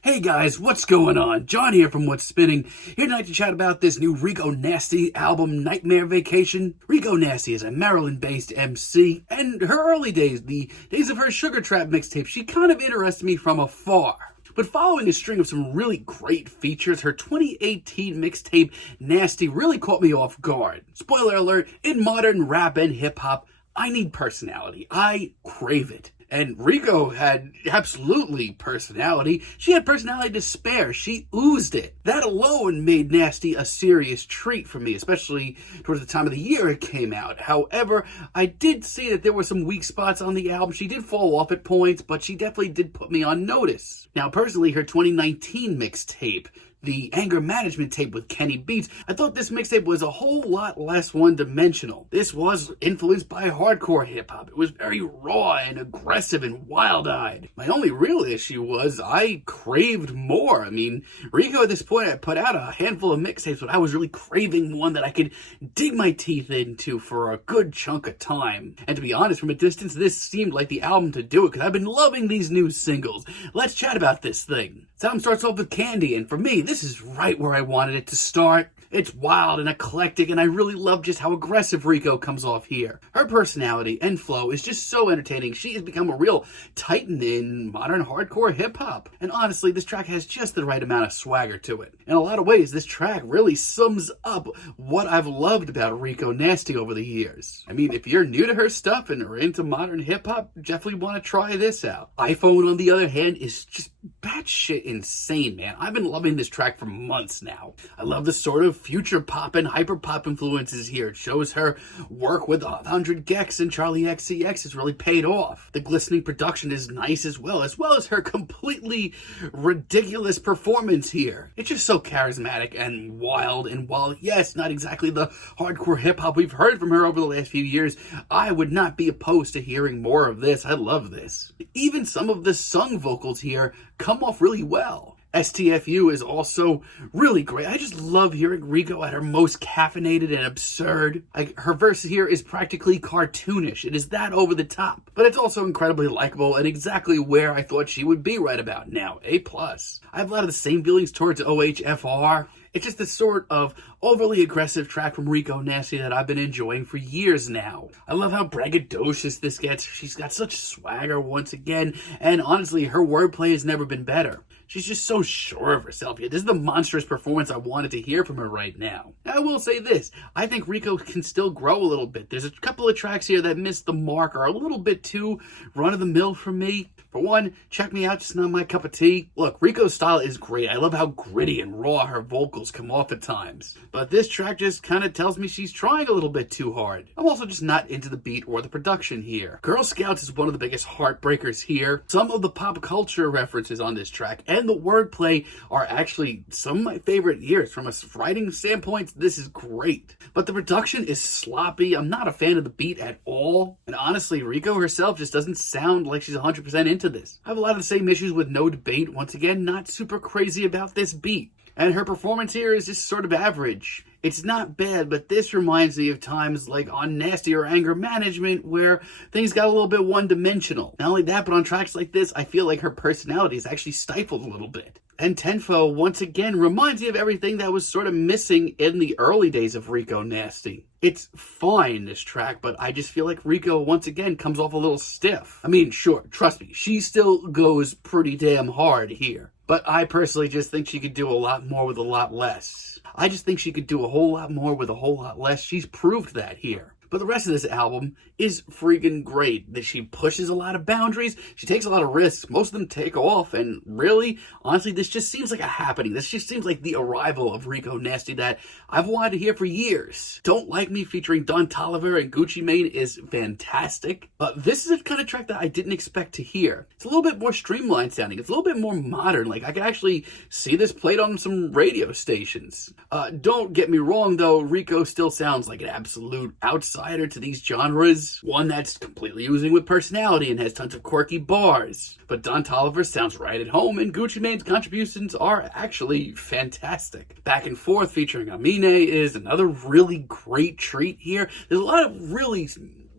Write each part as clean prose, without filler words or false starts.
Hey guys, what's going on? John here from What's Spinning, here tonight to chat about this new Rico Nasty album, Nightmare Vacation. Rico Nasty is a Maryland-based MC, and her early days, the days of her Sugar Trap mixtape, she kind of interested me from afar. But following a string of some really great features, her 2018 mixtape, Nasty, really caught me off guard. Spoiler alert, in modern rap and hip-hop, I need personality. I crave it. And Rico had absolutely personality. She had personality to spare. She oozed it. That alone made Nasty a serious treat for me, especially towards the time of the year it came out. However, I did see that there were some weak spots on the album. She did fall off at points, but she definitely did put me on notice. Now, personally, her 2019 mixtape, the anger management tape with Kenny Beats, I thought this mixtape was a whole lot less one-dimensional. This was influenced by hardcore hip-hop. It was very raw and aggressive and wild-eyed. My only real issue was I craved more. I mean, Rico at this point had put out a handful of mixtapes, but I was really craving one that I could dig my teeth into for a good chunk of time. And to be honest, from a distance, this seemed like the album to do it, because I've been loving these new singles. Let's chat about this thing. This album starts off with Candy, and for me, this is right where I wanted it to start. It's wild and eclectic, and I really love just how aggressive Rico comes off here. Her personality and flow is just so entertaining. She has become a real titan in modern hardcore hip-hop. And honestly, this track has just the right amount of swagger to it. In a lot of ways, this track really sums up what I've loved about Rico Nasty over the years. I mean, if you're new to her stuff and are into modern hip-hop, definitely want to try this out. iPhone, on the other hand, is just batshit insane, man. I've been loving this track for months now. I love the sort of future pop and HyperPop influences here. It shows her work with 100 Gex and Charlie XCX has really paid off. The glistening production is nice as well as her completely ridiculous performance here. It's just so charismatic and wild, and while, yes, not exactly the hardcore hip-hop we've heard from her over the last few years, I would not be opposed to hearing more of this. I love this. Even some of the sung vocals here come off really well. STFU is also really great. I just love hearing Rico at her most caffeinated and absurd. Her verse here is practically cartoonish. It is that over the top. But it's also incredibly likable and exactly where I thought she would be right about now. A+. I have a lot of the same feelings towards OHFR. It's just this sort of overly aggressive track from Rico Nasty that I've been enjoying for years now. I love how braggadocious this gets. She's got such swagger once again, and honestly, her wordplay has never been better. She's just so sure of herself. Yeah, this is the monstrous performance I wanted to hear from her right now. Now, I will say this. I think Rico can still grow a little bit. There's a couple of tracks here that miss the mark, are a little bit too run-of-the-mill for me. For one, Check Me Out, just not my cup of tea. Look, Rico's style is great. I love how gritty and raw her vocals come off at times. But this track just kind of tells me she's trying a little bit too hard. I'm also just not into the beat or the production here. Girl Scouts is one of the biggest heartbreakers here. Some of the pop culture references on this track and the wordplay are actually some of my favorite years. From a writing standpoint, this is great. But the production is sloppy. I'm not a fan of the beat at all. And honestly, Rico herself just doesn't sound like she's 100% into this. I have a lot of the same issues with No Debate. Once again, not super crazy about this beat. And her performance here is just sort of average. It's not bad, but this reminds me of times like on Nasty or Anger Management where things got a little bit one-dimensional. Not only that, but on tracks like this, I feel like her personality is actually stifled a little bit. And Tenfo, once again, reminds me of everything that was sort of missing in the early days of Rico Nasty. It's fine, this track, but I just feel like Rico, once again, comes off a little stiff. I mean, sure, trust me, she still goes pretty damn hard here. But I personally just think she could do a lot more with a lot less. I just think she could do a whole lot more with a whole lot less. She's proved that here. But the rest of this album is freaking great. That she pushes a lot of boundaries. She takes a lot of risks. Most of them take off. And really, honestly, this just seems like a happening. This just seems like the arrival of Rico Nasty that I've wanted to hear for years. Don't Like Me featuring Don Toliver and Gucci Mane is fantastic. But this is a kind of track that I didn't expect to hear. It's a little bit more streamlined sounding. It's a little bit more modern. Like, I could actually see this played on some radio stations. Don't get me wrong, though. Rico still sounds like an absolute outsider to these genres. One that's completely oozing with personality and has tons of quirky bars. But Don Toliver sounds right at home, and Gucci Mane's contributions are actually fantastic. Back and Forth featuring Amine is another really great treat here. There's a lot of really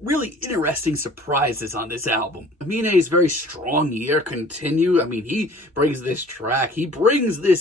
really interesting surprises on this album. Amine's very strong year continue. I mean, he brings this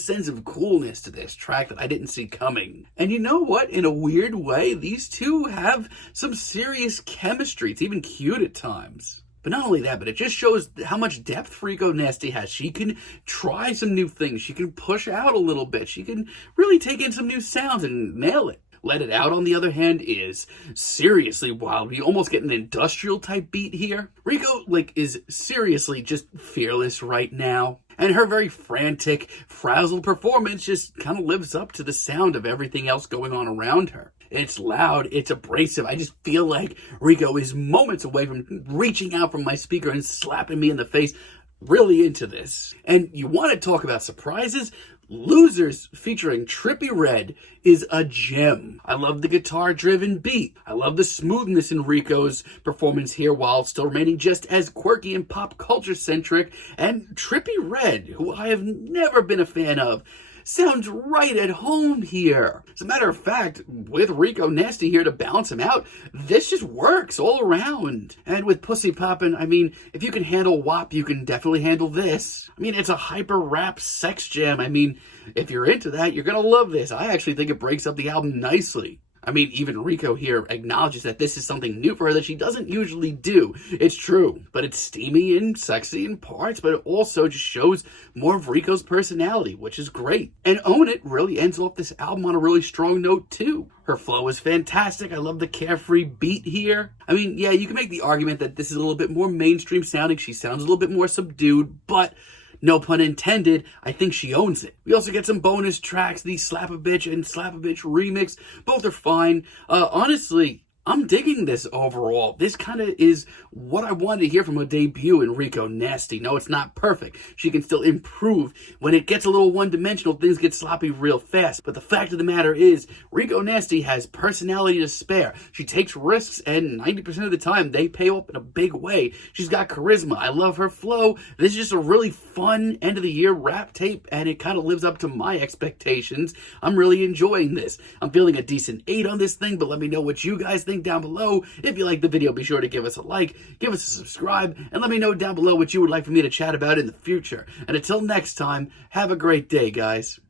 sense of coolness to this track that I didn't see coming. And you know what? In a weird way, these two have some serious chemistry. It's even cute at times. But not only that, but it just shows how much depth Rico Nasty has. She can try some new things. She can push out a little bit. She can really take in some new sounds and nail it. Let It Out, on the other hand, is seriously wild. We almost get an industrial type beat here. Rico, is seriously just fearless right now. And her very frantic, frazzled performance just kind of lives up to the sound of everything else going on around her. It's loud, it's abrasive. I just feel like Rico is moments away from reaching out from my speaker and slapping me in the face. Really into this. And you want to talk about surprises? Losers featuring Trippie Redd is a gem. I love the guitar-driven beat. I love the smoothness in Rico's performance here while still remaining just as quirky and pop culture-centric. And Trippie Redd, who I have never been a fan of, sounds right at home here. As a matter of fact, with Rico Nasty here to balance him out, this just works all around. And with Pussy Poppin', I mean, if you can handle WAP, you can definitely handle this. I mean, it's a hyper rap sex jam. I mean, if you're into that, you're gonna love this. I actually think it breaks up the album nicely. I mean, even Rico here acknowledges that this is something new for her that she doesn't usually do. It's true, but it's steamy and sexy in parts, but it also just shows more of Rico's personality, which is great. And Own It really ends off this album on a really strong note, too. Her flow is fantastic. I love the carefree beat here. I mean, yeah, you can make the argument that this is a little bit more mainstream sounding. She sounds a little bit more subdued, but no pun intended, I think she owns it. We also get some bonus tracks, the Slap a Bitch and Slap a Bitch remix. Both are fine. Honestly, I'm digging this overall. This kind of is what I wanted to hear from a debut in Rico Nasty. No, it's not perfect. She can still improve. When it gets a little one-dimensional, things get sloppy real fast. But the fact of the matter is, Rico Nasty has personality to spare. She takes risks, and 90% of the time, they pay off in a big way. She's got charisma. I love her flow. This is just a really fun end-of-the-year rap tape, and it kind of lives up to my expectations. I'm really enjoying this. I'm feeling a decent 8 on this thing, but let me know what you guys think down below. If you like the video, be sure to give us a like, give us a subscribe, and let me know down below what you would like for me to chat about in the future. And until next time, have a great day, guys.